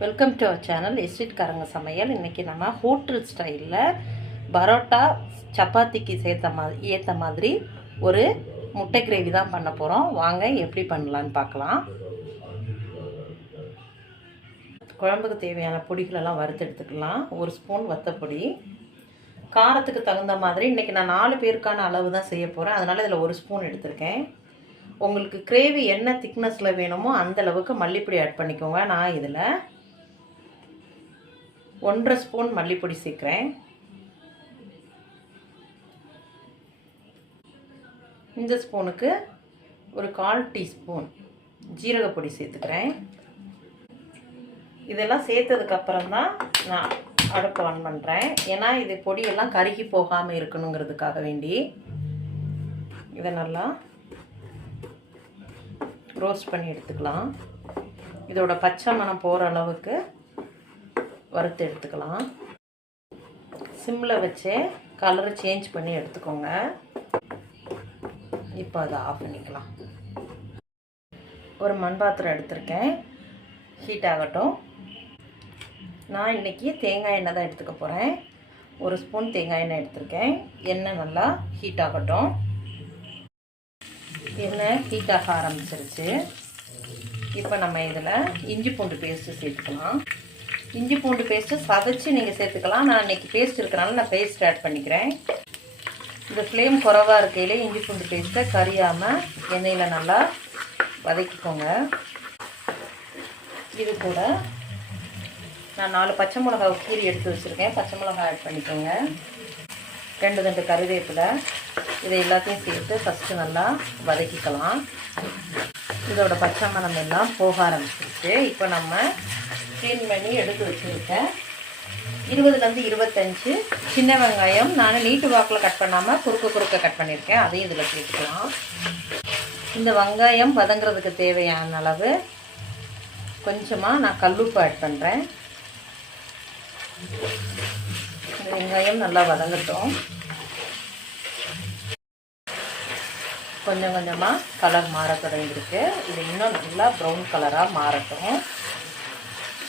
Welcome to our channel எஸ்டிட் சமையல் இன்றைக்கி நம்ம ஹோட்டல் ஸ்டைலில் பரோட்டா சப்பாத்திக்கு சேர்த்த மாதிரி ஏற்ற மாதிரி ஒரு முட்டை கிரேவி தான் பண்ண போகிறோம் வாங்க எப்படி பண்ணலான்னு பார்க்கலாம். குழம்புக்கு தேவையான பொடிகளெல்லாம் வறுத்து எடுத்துக்கலாம். ஒரு ஸ்பூன் வத்தப்பொடி. காரத்துக்கு தகுந்த மாதிரி இன்றைக்கி நான் நாலு பேருக்கான அளவு தான் செய்ய போகிறேன் அதனால் இதில் ஒரு ஸ்பூன் எடுத்திருக்கேன். உங்களுக்கு கிரேவி என்ன திக்னஸில் வேணுமோ அந்தளவுக்கு மல்லிப்பொடி ஆட் பண்ணிக்கோங்க. நான் இதில் ஒன்றரை ஸ்பூன் மல்லிப்பொடி சேர்க்குறேன். இந்த ஸ்பூனுக்கு ஒரு கால் டீஸ்பூன் ஜீரகப்பொடி சேர்த்துக்கிறேன். இதெல்லாம் சேர்த்ததுக்கப்புறம் தான் நான் அடுப்பு ஆன் பண்ணுறேன் ஏன்னா இது பொடியெல்லாம் கருகி போகாமல் இருக்கணுங்கிறதுக்காக வேண்டி. இதை நல்லா ரோஸ்ட் பண்ணி எடுத்துக்கலாம். இதோட பச்சை மணம் போகிற அளவுக்கு வறுத்து எடுத்துக்கலாம். சிம்மில் வச்சு கலரை சேஞ்ச் பண்ணி எடுத்துக்கோங்க. இப்போ அதை ஆஃப் பண்ணிக்கலாம். ஒரு மண் பாத்திரம் எடுத்திருக்கேன். ஹீட் ஆகட்டும். நான் இன்றைக்கி தேங்காய் எண்ணெய் தான் எடுத்துக்க போகிறேன் ஒரு ஸ்பூன் தேங்காய் எண்ணெய் எடுத்திருக்கேன். எண்ணெய் நல்லா ஹீட் ஆகட்டும். எண்ணெய் ஹீட் ஆக ஆரம்பிச்சிருச்சு. இப்போ நம்ம இதில் இஞ்சி பூண்டு பேஸ்ட்டு சேர்த்துக்கலாம். இஞ்சி பூண்டு பேஸ்ட்டு சதைச்சி நீங்கள் சேர்த்துக்கலாம். நான் இன்றைக்கி பேஸ்ட் இருக்கிறனால நான் பேஸ்ட் ஆட் பண்ணிக்கிறேன். இந்த ஃப்ளேம் குறவாக இருக்கையிலே இஞ்சி பூண்டு பேஸ்ட்டை கறியாமல் எண்ணெயில் நல்லா வதக்கிக்கோங்க. இது கூட நான் நாலு பச்சை மிளகா கீரி எடுத்து வச்சுருக்கேன். பச்சை மிளகா ஆட் பண்ணிக்கோங்க. ரெண்டு ரெண்டு கருவேப்பிலை இதை எல்லாத்தையும் சேர்த்து ஃபஸ்ட்டு நல்லா வதக்கிக்கலாம். இதோட பச்சை மணம் எல்லாம் போக ஆரம்பிச்சிருச்சு. இப்போ நம்ம க்ளீன் பண்ணி எடுத்து வச்சுருக்கேன். இருபதுலேருந்து இருபத்தஞ்சு. சின்ன வெங்காயம் நான் நீட்டு வாக்கில் கட் பண்ணாமல் குறுக்க குறுக்க கட் பண்ணியிருக்கேன் அதையும் இதில் சேர்த்துக்கலாம். இந்த வெங்காயம் வதங்குறதுக்கு தேவையான அளவு கொஞ்சமாக நான் கல்லுப்பு ஆட் பண்ணுறேன் வெங்காயம் நல்லா வதங்கட்டும். கொஞ்சம் கொஞ்சமாக கலர் மாற தொடங்கியிருக்கு. இது இன்னும் நல்லா ப்ரௌன் கலராக மாறட்டும்.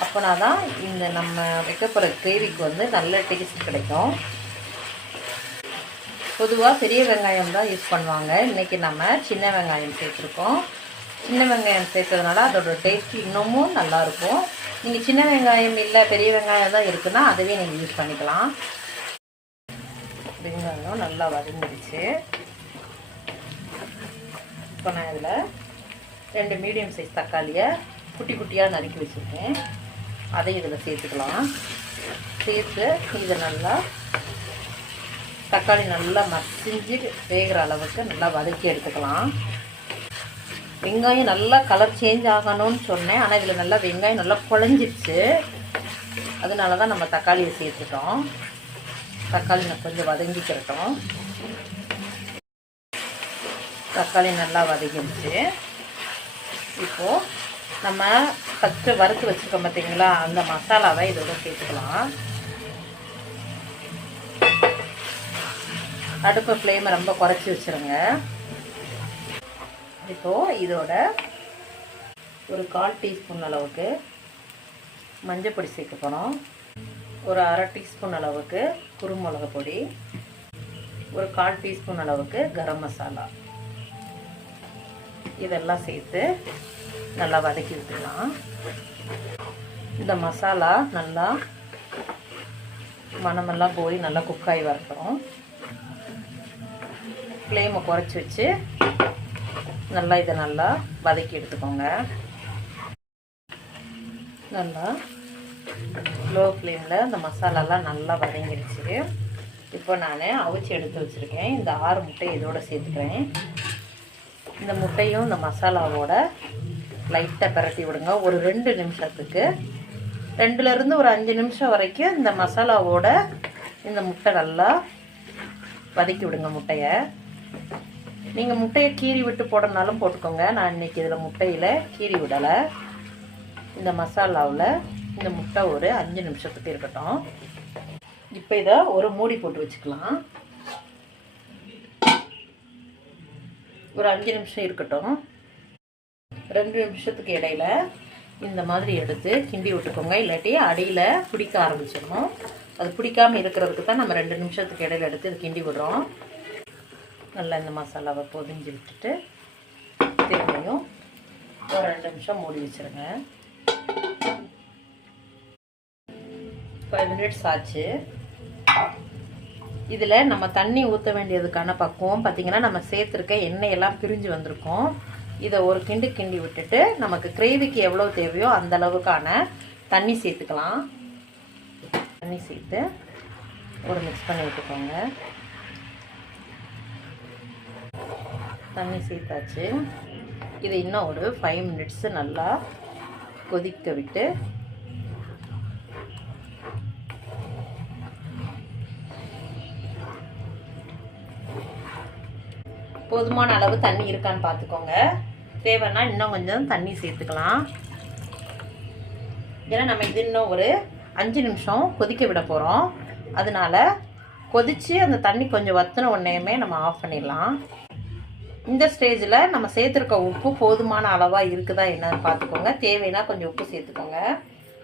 அப்போனா தான் இந்த நம்ம வைக்க போகிற கிரேவிக்கு வந்து நல்ல டேஸ்ட் கிடைக்கும். பொதுவாக பெரிய வெங்காயம் தான் யூஸ் பண்ணுவாங்க. இன்றைக்கி நம்ம சின்ன வெங்காயம் சேர்த்துருக்கோம். சின்ன வெங்காயம் சேர்த்ததுனால அதோட டேஸ்ட் இன்னமும் நல்லாயிருக்கும் நீங்கள் சின்ன வெங்காயம் இல்லை பெரிய வெங்காயம் தான் இருக்குன்னா அதுவே நீங்கள் யூஸ் பண்ணிக்கலாம். வெங்காயம் நல்லா வதங்கிடுச்சு. இப்போ நான் இதில் ரெண்டு மீடியம் சைஸ் தக்காளியை குட்டி குட்டியாக நறுக்கி வச்சுருக்கேன். அதையும் இதில் சேர்த்துக்கலாம். சேர்த்து இதை நல்லா தக்காளி நல்லா மசிஞ்சு வேகிற அளவுக்கு நல்லா வதக்கி எடுத்துக்கலாம். வெங்காயம் நல்லா கலர் சேஞ்ச் ஆகணும்னு சொன்னேன். ஆனால் இதில் நல்லா வெங்காயம் நல்லா குழஞ்சிருச்சு. அதனால தான் நம்ம தக்காளியை சேர்த்துட்டோம். தக்காளி நான் கொஞ்சம் வதங்கிக்கிறட்டும் தக்காளி நல்லா வதங்கிடுச்சு. இப்போது நம்ம ஃபஸ்ட்டு வறுத்து வச்சுருக்கோம் பார்த்தீங்களா அந்த மசாலாவை இதோட சேர்த்துக்கலாம். அடுப்பு ஃப்ளேமை ரொம்ப குறைச்சி வச்சுருங்க. இப்போது இதோட ஒரு கால் டீஸ்பூன் அளவுக்கு மஞ்சள் பொடி சேர்க்க போகிறோம் ஒரு அரை டீஸ்பூன் அளவுக்கு குருமிளகு பொடி. ஒரு கால் டீஸ்பூன் அளவுக்கு கரம் மசாலா. இதெல்லாம் சேர்த்து நல்லா வதக்கி விட்டுக்கலாம் இந்த மசாலா நல்லா மணமெல்லாம் போய் நல்லா குக்காகி வரட்டும். ஃப்ளேமை குறைச்சி வச்சு நல்லா இதை நல்லா வதக்கி எடுத்துக்கோங்க. நல்லா லோ ஃப்ளேமில் இந்த மசாலாலாம் நல்லா வதங்கிடுச்சு இப்போ நான் அவிச்சு எடுத்து வச்சுருக்கேன். இந்த ஆறு முட்டை இதோடு சேர்த்துக்கிறேன். இந்த முட்டையும் இந்த மசாலாவோட லைட்டாக பரட்டி விடுங்க. ஒரு ரெண்டு நிமிஷத்துக்கு. ரெண்டுலேருந்து ஒரு அஞ்சு நிமிஷம் வரைக்கும் இந்த மசாலாவோட இந்த முட்டை நல்லா வதக்கி விடுங்க முட்டையை. நீங்கள் முட்டையை கீறி விட்டு போடணுனாலும் போட்டுக்கோங்க. நான் இன்றைக்கி இதில் முட்டையில் கீறி விடலை. இந்த மசாலாவில் இந்த முட்டை ஒரு அஞ்சு நிமிஷத்துக்கு இருக்கட்டும். இப்போ இதை ஒரு மூடி போட்டு வச்சுக்கலாம். ஒரு அஞ்சு நிமிஷம் இருக்கட்டும். ரெண்டு நிமிஷத்துக்கு இடையில இந்த மாதிரி எடுத்து கிண்டி விட்டுக்கோங்க. இல்லாட்டி அடியில் பிடிக்க ஆரம்பிச்சிடணும். அது பிடிக்காமல் இருக்கிறதுக்கு தான் நம்ம ரெண்டு நிமிஷத்துக்கு இடையில எடுத்து இது கிண்டி விடுறோம். நல்லா இந்த மசாலாவை பொதிஞ்சு விட்டுட்டு திரும்பியும் ஒரு ரெண்டு நிமிஷம் மூடி வச்சுருங்க. ஃபைவ் மினிட்ஸ் ஆச்சு. இதில் நம்ம தண்ணி ஊற்ற வேண்டியதுக்கான பக்குவம் பார்த்திங்கன்னா நம்ம சேர்த்துருக்க எண்ணெய் எல்லாம் பிரிஞ்சு வந்திருக்கோம். இதை ஒரு கிண்டு கிண்டி விட்டுட்டு நமக்கு கிரேவிக்கு எவ்வளோ தேவையோ அந்த அளவுக்கான தண்ணி சேர்த்துக்கலாம். தண்ணி சேர்த்து ஒரு மிக்ஸ் பண்ணி விட்டுக்கோங்க. தண்ணி சேர்த்தாச்சு. இதை இன்னும் ஒரு ஃபைவ் மினிட்ஸு நல்லா கொதிக்க விட்டு போதுமான அளவு தண்ணி இருக்கான்னு பார்த்துக்கோங்க தேவைன்னா இன்னும் கொஞ்சம் தண்ணி சேர்த்துக்கலாம். ஏன்னா நம்ம இது இன்னும் ஒரு அஞ்சு நிமிஷம் கொதிக்க விட போகிறோம் அதனால கொதித்து அந்த தண்ணி கொஞ்சம் வத்தின உடனேயுமே நம்ம ஆஃப் பண்ணிடலாம். இந்த ஸ்டேஜில் நம்ம சேர்த்துருக்க உப்பு போதுமான அளவாக இருக்குதா என்னன்னு பார்த்துக்கோங்க தேவைன்னா கொஞ்சம் உப்பு சேர்த்துக்கோங்க.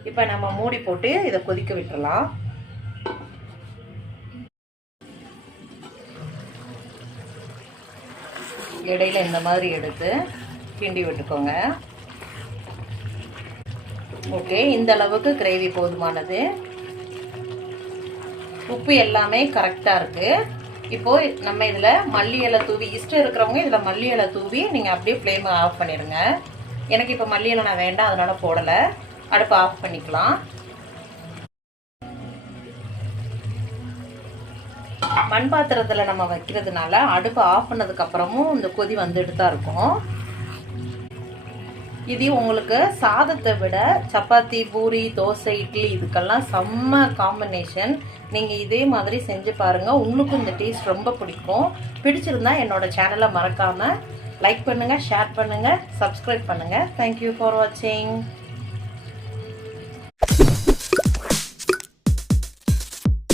இப்போ நம்ம மூடி போட்டு இதை கொதிக்க விட்டுடலாம் இடையில இந்த மாதிரி எடுத்து கிண்டி விட்டுக்கோங்க. ஓகே இந்த அளவுக்கு கிரேவி போதுமானது. உப்பு எல்லாமே கரெக்டாக இருக்குது இப்போ நம்ம இதில் மல்லி இலை தூவி இஷ்டம் இருக்கிறவங்க இதில் மல்லி இலை தூவி நீங்கள் அப்படியே ஃப்ளேம் ஆஃப் பண்ணிடுங்க. எனக்கு இப்போ மல்லி இலை நான் வேண்டாம் அதனால் போடலை. அடுப்பு ஆஃப் பண்ணிக்கலாம். மண் பாத்திரத்தில் நம்ம வைக்கிறதுனால அடுப்பு ஆஃப் பண்ணதுக்கு அப்புறமும் இந்த கொதி வந்துட்டு தான் இருக்கும். இது உங்களுக்கு சாதத்தை விட சப்பாத்தி பூரி தோசை இட்லி இதுக்கெல்லாம் செம்ம காம்பினேஷன் நீங்கள் இதே மாதிரி செஞ்சு பாருங்கள் உங்களுக்கும் இந்த டேஸ்ட் ரொம்ப பிடிக்கும். பிடிச்சிருந்தா என்னோடய சேனலை மறக்காமல் லைக் பண்ணுங்கள் ஷேர் பண்ணுங்கள் சப்ஸ்கிரைப் பண்ணுங்கள் தேங்க்யூ ஃபார் வாட்சிங்